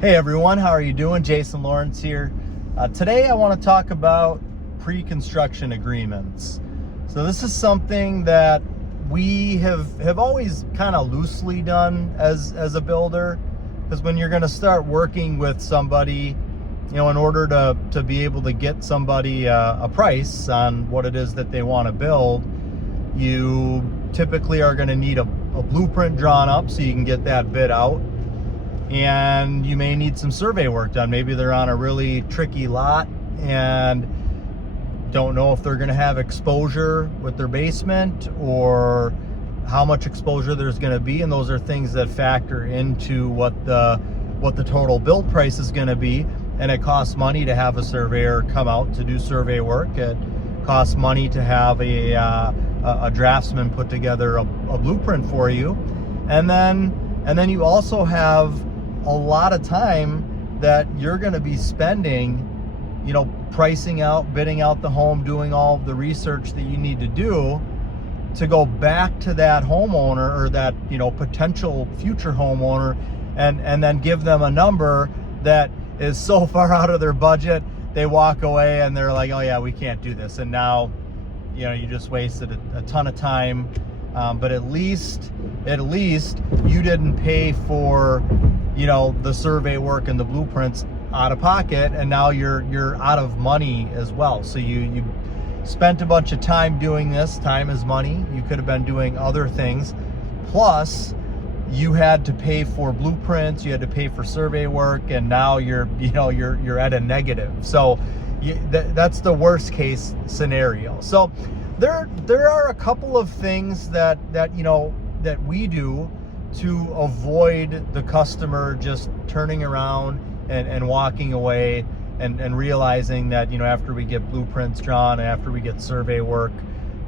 Hey everyone, how are you doing? Jason Lawrence here. Today I want to talk about pre-construction agreements. So this is something that we have always kind of loosely done as a builder, because when you're going to start working with somebody, in order to be able to get somebody a price on what it is that they want to build, you typically are going to need a blueprint drawn up so you can get that bid out. And you may need some survey work done. Maybe they're on a really tricky lot and don't know if they're going to have exposure with their basement or how much exposure there's going to be, and those are things that factor into what the total build price is going to be. And it costs money to have a surveyor come out to do survey work. It costs money to have a draftsman put together a blueprint for you, and then you also have a lot of time that you're going to be spending, pricing out, bidding out the home, doing all of the research that you need to do to go back to that homeowner or that, potential future homeowner and then give them a number that is so far out of their budget, they walk away and they're like, oh yeah, we can't do this. And now, you just wasted a ton of time. But at least you didn't pay for, the survey work and the blueprints out of pocket, and now you're out of money as well. So you spent a bunch of time doing this. Time is money. You could have been doing other things. Plus, you had to pay for blueprints, you had to pay for survey work, and now you're at a negative. So that's the worst case scenario. So there are a couple of things that we do to avoid the customer just turning around and walking away and realizing that, after we get blueprints drawn, after we get survey work,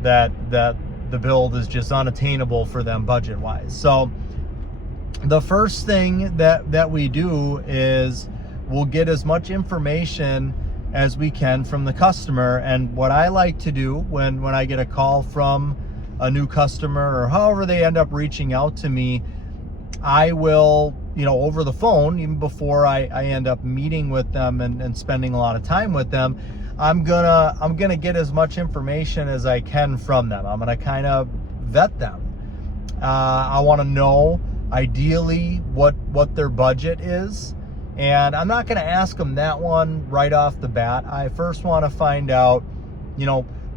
that the build is just unattainable for them budget wise. So the first thing that we do is we'll get as much information as we can from the customer. And what I like to do when I get a call from a new customer, or however they end up reaching out to me, I will, over the phone, even before I end up meeting with them and spending a lot of time with them, I'm gonna get as much information as I can from them. I'm gonna kind of vet them. I want to know ideally what their budget is. And I'm not going to ask them that one right off the bat. I first want to find out,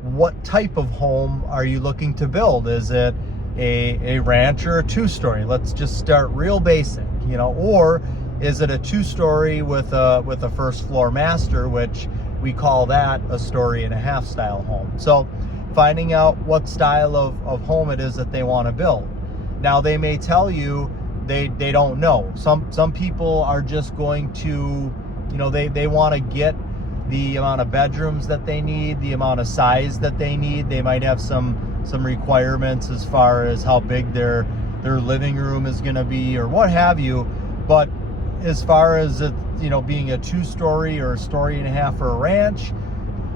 what type of home are you looking to build? Is it a ranch or a two-story? Let's just start real basic, or is it a two-story with a first floor master, which we call that a 1.5-story style home. So finding out what style of home it is that they want to build. Now, they may tell you they don't know. Some people are just going to, they want to get the amount of bedrooms that they need, the amount of size that they need. They might have some requirements as far as how big their living room is going to be or what have you. But as far as it, being a 2-story or a 1.5-story or a ranch,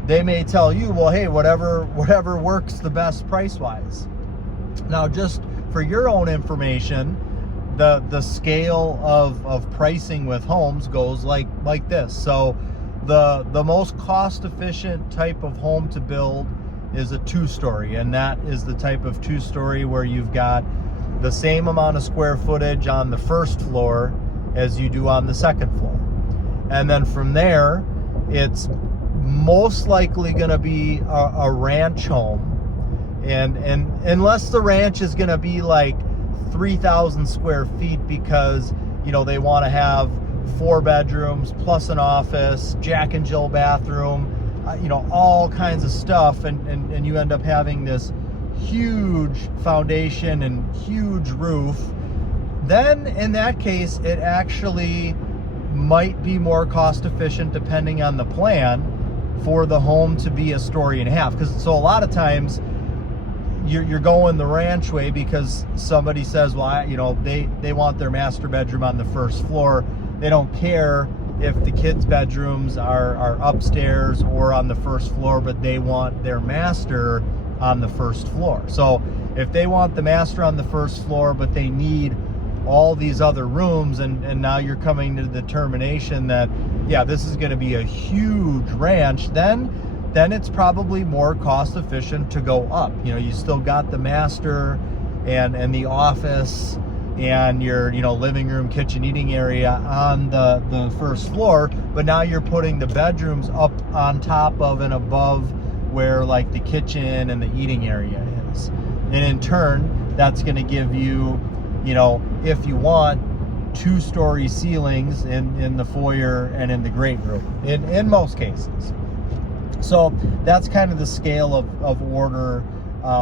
they may tell you, well, hey, whatever works the best price-wise. Now, just for your own information, the scale of pricing with homes goes like this. So the most cost efficient type of home to build is a 2-story, and that is the type of 2-story where you've got the same amount of square footage on the first floor as you do on the second floor. And then from there, it's most likely going to be a ranch home. And unless the ranch is going to be like 3,000 square feet because, they want to have 4 bedrooms plus an office, Jack and Jill bathroom, all kinds of stuff. And you end up having this huge foundation and huge roof. Then in that case, it actually might be more cost efficient, depending on the plan, for the home to be a 1.5 stories. Because so a lot of times you're going the ranch way because somebody says, well, they want their master bedroom on the first floor. They don't care if the kids' bedrooms are upstairs or on the first floor, but they want their master on the first floor. So if they want the master on the first floor, but they need all these other rooms, and now you're coming to the determination that, yeah, this is going to be a huge ranch, then it's probably more cost efficient to go up. You know, you still got the master and the office and your, you know, living room, kitchen, eating area on the first floor, but now you're putting the bedrooms up on top of and above where like the kitchen and the eating area is. And in turn, that's going to give you, you know, if you want, 2-story ceilings in the foyer and in the great room in most cases. So that's kind of the scale of order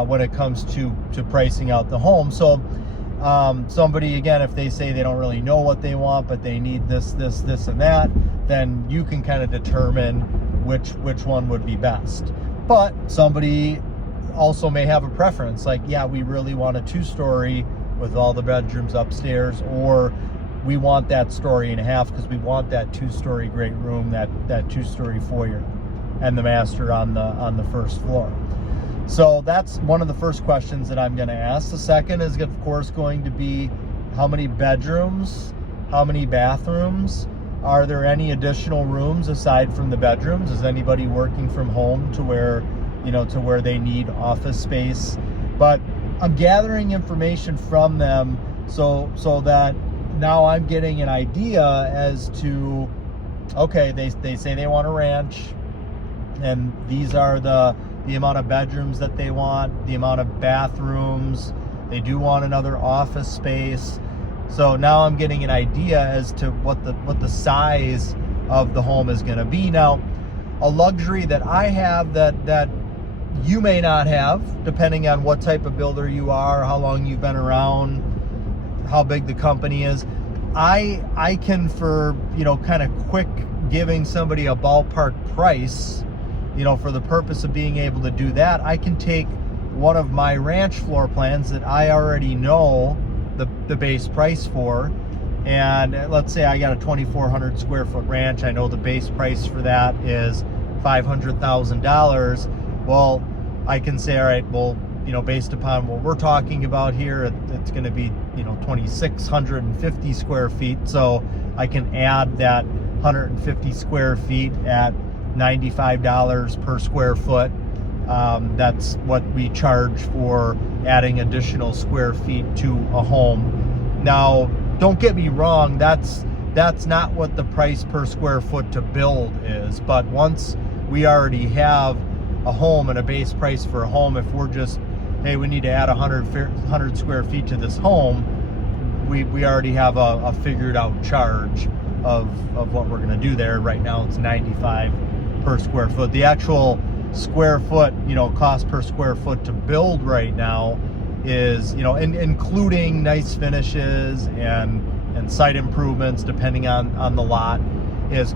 when it comes to pricing out the home. So somebody, again, if they say they don't really know what they want, but they need this and that, then you can kind of determine which one would be best. But somebody also may have a preference, like, yeah, we really want a 2-story with all the bedrooms upstairs, or we want that 1.5 stories because we want that 2-story great room, that 2-story foyer, and the master on the first floor. So that's one of the first questions that I'm going to ask. The second is, of course, going to be how many bedrooms, how many bathrooms, are there any additional rooms aside from the bedrooms? Is anybody working from home to where, you know, to where they need office space? But I'm gathering information from them so that now I'm getting an idea as to, okay, they say they want a ranch, and these are the amount of bedrooms that they want, the amount of bathrooms, they do want another office space. So now I'm getting an idea as to what the size of the home is going to be. Now, a luxury that I have that you may not have, depending on what type of builder you are, how long you've been around, how big the company is, I can, for, you know, kind of quick giving somebody a ballpark price, you know, for the purpose of being able to do that, I can take one of my ranch floor plans that I already know the base price for, and let's say I got a 2,400 square foot ranch. I know the base price for that is $500,000. Well, I can say, all right, well, you know, based upon what we're talking about here, it's going to be, you know, 2,650 square feet. So I can add that 150 square feet at $95 per square foot. That's what we charge for adding additional square feet to a home. Now, don't get me wrong, that's not what the price per square foot to build is. But once we already have a home and a base price for a home, if we're just, hey, we need to add 100 square feet to this home, we already have a figured out charge of what we're going to do there. Right now it's 95 per square foot. The actual square foot, you know, cost per square foot to build right now is, you know, including nice finishes and site improvements depending on the lot, is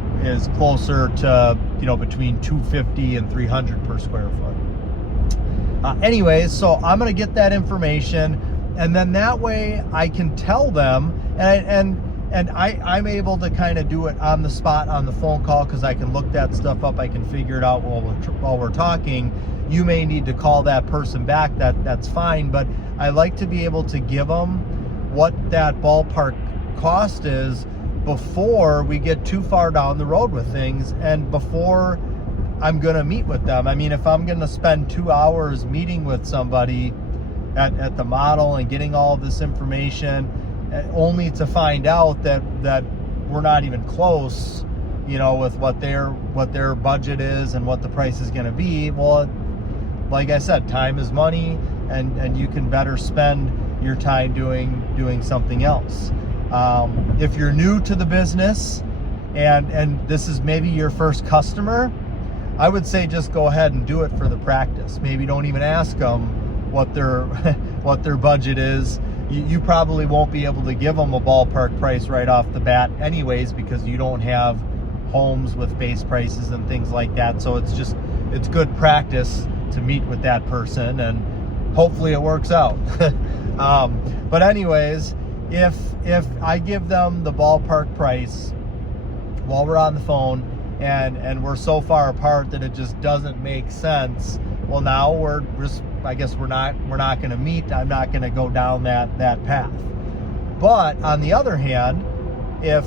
closer to, you know, between $250 and $300 per square foot. Anyways, so I'm going to get that information, and then that way I can tell them, and I'm able to kind of do it on the spot on the phone call, because I can look that stuff up. I can figure it out while we're talking. You may need to call that person back. That's fine, but I like to be able to give them what that ballpark cost is before we get too far down the road with things, and before I'm going to meet with them. I mean, if I'm going to spend 2 hours meeting with somebody at the model and getting all of this information, only to find out that we're not even close, you know, with what their budget is and what the price is going to be, well, like I said, time is money, and you can better spend your time doing something else. If you're new to the business and this is maybe your first customer, I would say just go ahead and do it for the practice. Maybe don't even ask them what their budget is. You probably won't be able to give them a ballpark price right off the bat anyways, because you don't have homes with base prices and things like that. So it's good practice to meet with that person, and hopefully it works out. But anyways, if I give them the ballpark price while we're on the phone, and we're so far apart that it just doesn't make sense, well, now I guess we're not going to meet. I'm not going to go down that path. But on the other hand, if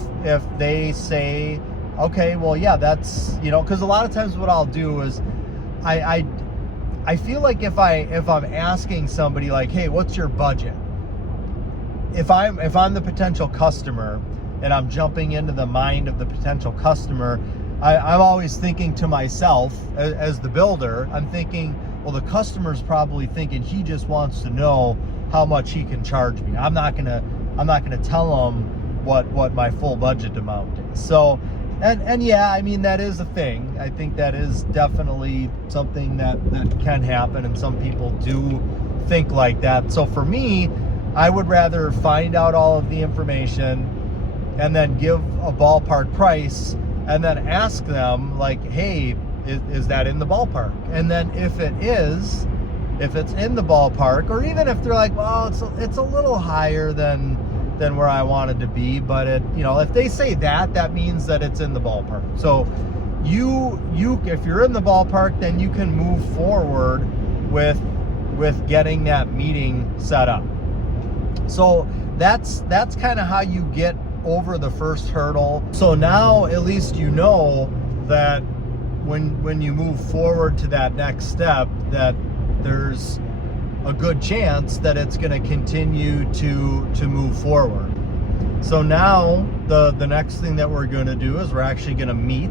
they say, okay, well, yeah, that's, because a lot of times what I'll do is I feel like if I'm asking somebody like, hey, what's your budget? If I'm the potential customer and I'm jumping into the mind of the potential customer, I'm always thinking to myself as the builder, I'm thinking, well, the customer's probably thinking he just wants to know how much he can charge me. I'm not gonna tell him what my full budget amount is. So, and yeah, I mean, that is a thing. I think that is definitely something that can happen, and some people do think like that. So for me, I would rather find out all of the information and then give a ballpark price, and then ask them like, hey, is that in the ballpark? And then if it's in the ballpark, or even if they're like, well, it's a little higher than where I wanted to be, but if they say that means that it's in the ballpark. So you if you're in the ballpark, then you can move forward with getting that meeting set up. So that's kind of how you get over the first hurdle. So now at least you know that when you move forward to that next step, that there's a good chance that it's going to continue to move forward. So now the next thing that we're going to do is we're actually going to meet,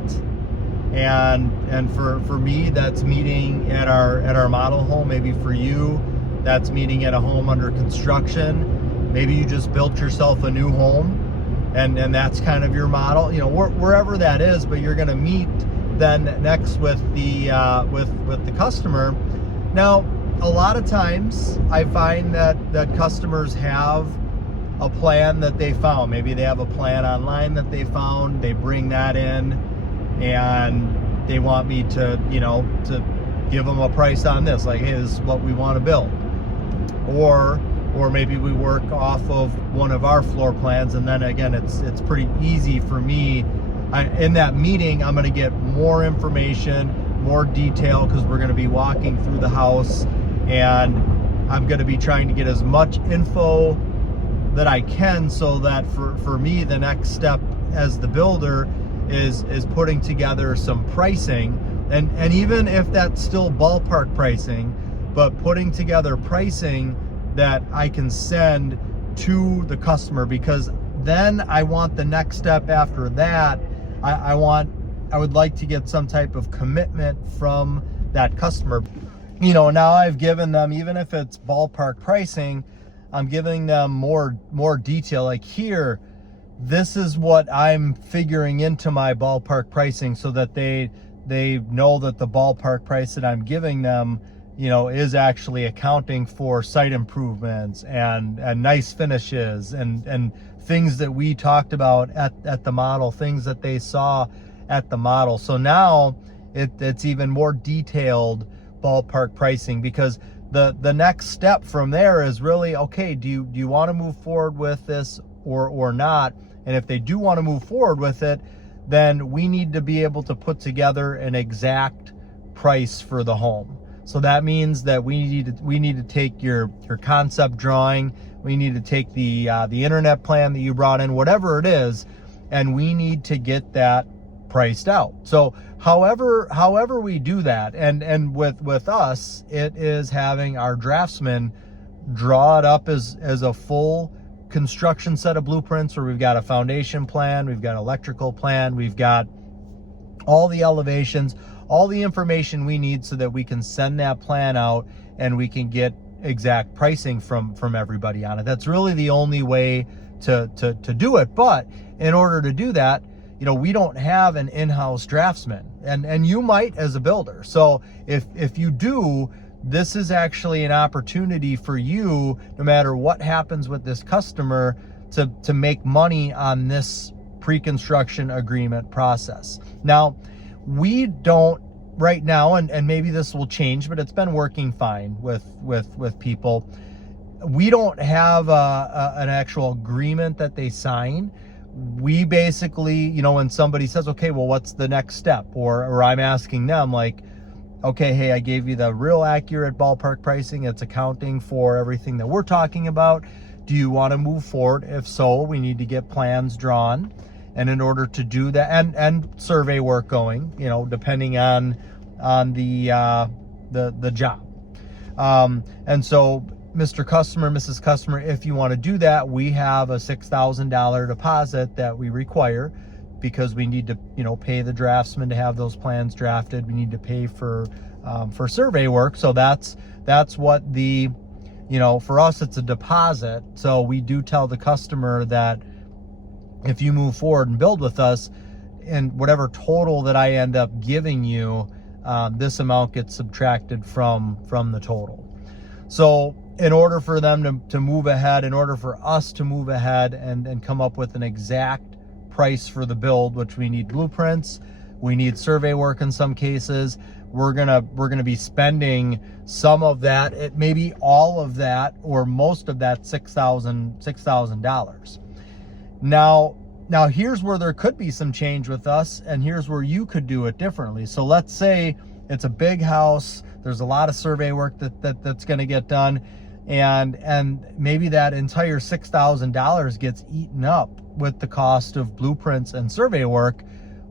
and for me, that's meeting at our model home. Maybe for you, that's meeting at a home under construction. Maybe you just built yourself a new home, and that's kind of your model, wherever that is. But you're going to meet then next with the customer. Now, a lot of times I find that customers have a plan that they found. Maybe they have a plan online that they found. They bring that in, and they want me to give them a price on this. Like, hey, this is what we want to build. Or maybe we work off of one of our floor plans, and then again, it's pretty easy for me. In that meeting, I'm going to get more information, more detail, because we're going to be walking through the house, and I'm going to be trying to get as much info that I can, so that for me, the next step as the builder is putting together some pricing, and even if that's still ballpark pricing, but putting together pricing that I can send to the customer, because then I want the next step after that. I would like to get some type of commitment from that customer. Now I've given them, even if it's ballpark pricing, I'm giving them more detail. Like, here, this is what I'm figuring into my ballpark pricing, so that they know that the ballpark price that I'm giving them, is actually accounting for site improvements and nice finishes and things that we talked about at the model, things that they saw at the model. So now it's even more detailed ballpark pricing, because the next step from there is really, okay, do you want to move forward with this or not? And if they do want to move forward with it, then we need to be able to put together an exact price for the home. So that means that we need to take your concept drawing, we need to take the internet plan that you brought in, whatever it is, and we need to get that priced out. So however we do that, and with us, it is having our draftsman draw it up as a full construction set of blueprints, where we've got a foundation plan, we've got electrical plan, we've got all the elevations, all the information we need, so that we can send that plan out and we can get exact pricing from everybody on it. That's really the only way to do it. But in order to do that, we don't have an in-house draftsman, and you might as a builder. So if you do, this is actually an opportunity for you, no matter what happens with this customer, to make money on this pre-construction agreement process. Now, we don't right now, and maybe this will change, but it's been working fine with people. We don't have an actual agreement that they sign. We basically, when somebody says, okay, well, what's the next step? Or I'm asking them, like, okay, hey, I gave you the real accurate ballpark pricing. It's accounting for everything that we're talking about. Do you want to move forward? If so, we need to get plans drawn. And in order to do that, and survey work going, depending on the job. And so, Mr. Customer, Mrs. Customer, if you want to do that, we have a $6,000 deposit that we require, because we need to, pay the draftsman to have those plans drafted. We need to pay for survey work. So that's what the, for us, it's a deposit. So we do tell the customer that if you move forward and build with us, and whatever total that I end up giving you, this amount gets subtracted from the total. So in order for them to move ahead, in order for us to move ahead and come up with an exact price for the build, which we need blueprints, we need survey work in some cases, we're gonna be spending some of that, maybe all of that or most of that $6,000. Now here's where there could be some change with us, and here's where you could do it differently. So let's say it's a big house, there's a lot of survey work that's going to get done, and maybe that entire $6,000 gets eaten up with the cost of blueprints and survey work,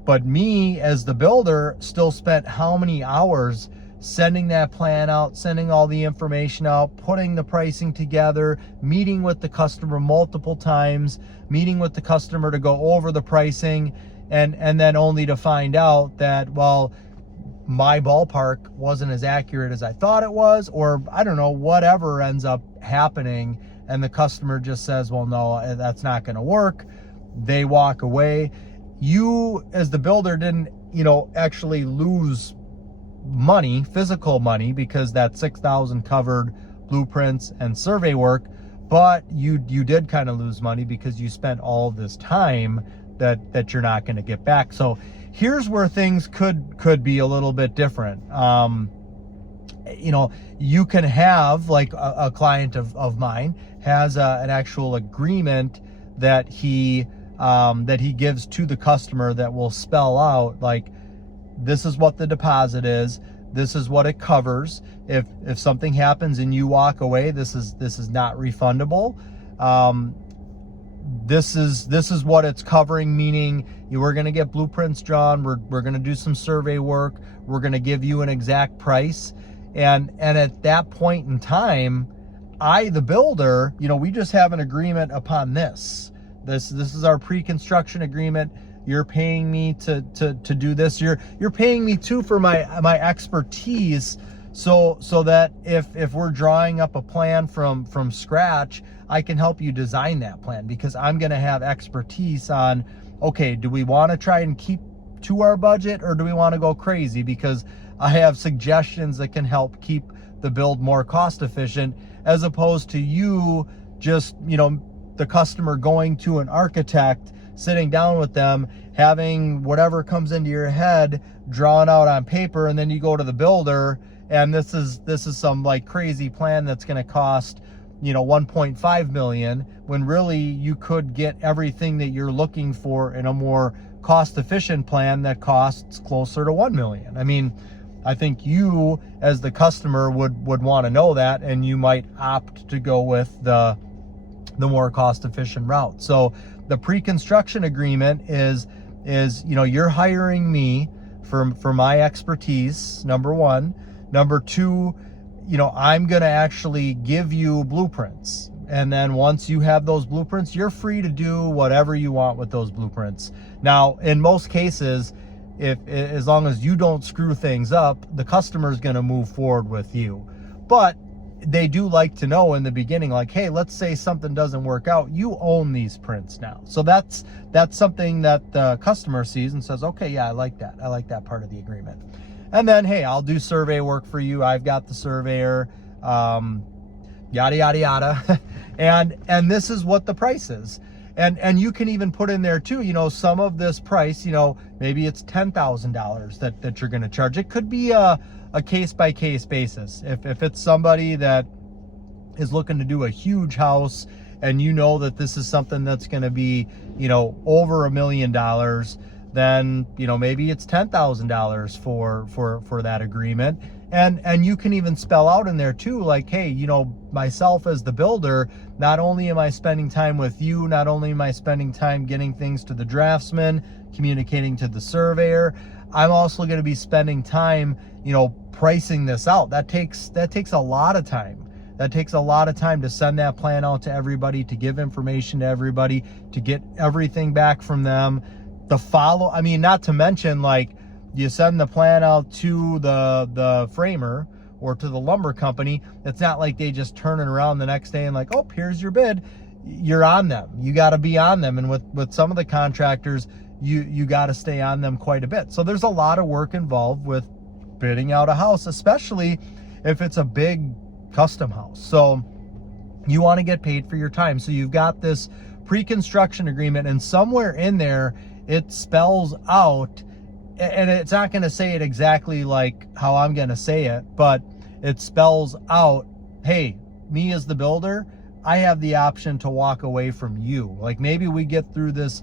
but me as the builder still spent how many hours sending that plan out, sending all the information out, putting the pricing together, meeting with the customer multiple times, meeting with the customer to go over the pricing, and then only to find out that, well, my ballpark wasn't as accurate as I thought it was, or I don't know, whatever ends up happening, and the customer just says, well, no, that's not going to work. They walk away. You as the builder didn't, actually lose money, physical money, because that $6,000 covered blueprints and survey work, but you did kind of lose money because you spent all of this time that you're not going to get back. So here's where things could be a little bit different. You can have, like, a client of mine has an actual agreement that he gives to the customer that will spell out, like, this is what the deposit is, this is what it covers. If something happens and you walk away, this is not refundable. This is what it's covering, meaning we're going to get blueprints drawn, we're going to do some survey work, we're going to give you an exact price, and at that point in time, I, the builder, we just have an agreement upon this. This is our pre-construction agreement. You're paying me to do this. You're paying me too for my expertise, so that if we're drawing up a plan from scratch, I can help you design that plan, because I'm going to have expertise on, okay, do we want to try and keep to our budget, or do we want to go crazy? Because I have suggestions that can help keep the build more cost efficient, as opposed to you just, the customer going to an architect, sitting down with them, having whatever comes into your head drawn out on paper, and then you go to the builder and this is some like crazy plan that's going to cost, $1.5 million, when really you could get everything that you're looking for in a more cost efficient plan that costs closer to $1 million. I mean, I think you as the customer would want to know that, and you might opt to go with the more cost efficient route. So the pre-construction agreement is you're hiring me for my expertise, number one. Number two, I'm going to actually give you blueprints. And then once you have those blueprints, you're free to do whatever you want with those blueprints. Now, in most cases, as long as you don't screw things up, the customer's going to move forward with you. But they do like to know in the beginning, like, hey, let's say something doesn't work out, you own these prints now. So that's something that the customer sees and says, okay, yeah, I like that part of the agreement. And then, hey, I'll do survey work for you, I've got the surveyor, yada yada yada. and this is what the price is. And you can even put in there too, some of this price, maybe it's $10,000 that you're going to charge. It could be a case-by-case basis. If it's somebody that is looking to do a huge house, and that this is something that's going to be, over $1 million, then, maybe it's $10,000 for that agreement. And you can even spell out in there too, like, hey, you know, myself as the builder, not only am I spending time with you, not only am I spending time getting things to the draftsman, communicating to the surveyor, I'm also going to be spending time, you know, pricing this out. That takes a lot of time. That takes a lot of time to send that plan out to everybody, to give information to everybody, to get everything back from them, to follow. I mean, not to mention, like, you send the plan out to the framer or to the lumber company. It's not like they just turn it around the next day and like, oh, here's your bid. You're on them. You got to be on them. And with some of the contractors, you got to stay on them quite a bit. So there's a lot of work involved with bidding out a house, especially if it's a big custom house. So you want to get paid for your time. So you've got this pre-construction agreement, and somewhere in there it spells out, and it's not going to say it exactly like how I'm going to say it, but it spells out, hey, me as the builder, I have the option to walk away from you. Like, maybe we get through this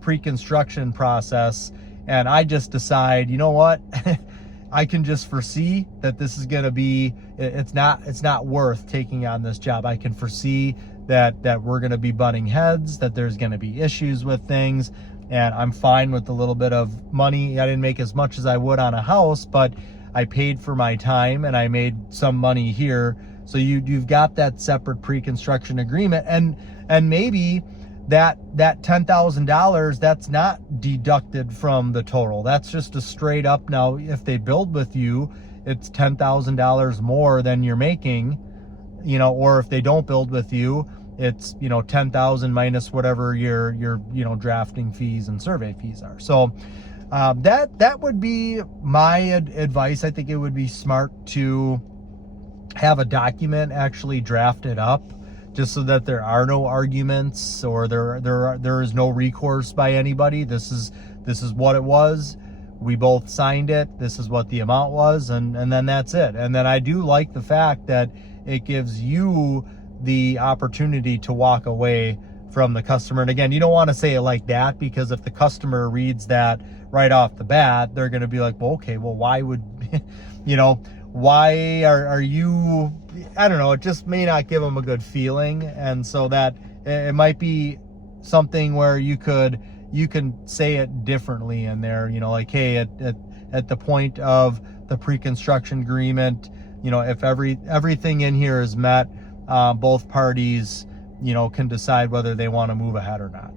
pre-construction process and I just decide, you know what, I can just foresee that this is going to be, it's not worth taking on this job. I can foresee that we're going to be butting heads, that there's going to be issues with things, and I'm fine with a little bit of money. I didn't make as much as I would on a house, but I paid for my time and I made some money here. So you've got that separate pre-construction agreement, and maybe that $10,000, that's not deducted from the total. That's just a straight up, now if they build with you, it's $10,000 more than you're making, you know, or if they don't build with you, it's, you know, 10,000 minus whatever your you know, drafting fees and survey fees are. So that would be my advice. I think it would be smart to have a document actually drafted up, just so that there are no arguments, or there is no recourse by anybody. This is what it was. We both signed it. This is what the amount was, and then that's it. And then I do like the fact that it gives you the opportunity to walk away from the customer. And again, you don't want to say it like that, because if the customer reads that right off the bat, they're going to be like, well, okay, well, why would, you know, why are you, I don't know, it just may not give them a good feeling. And so that it might be something where you can say it differently in there, you know, like, hey, at the point of the pre-construction agreement, you know, if everything in here is met, both parties, you know, can decide whether they want to move ahead or not.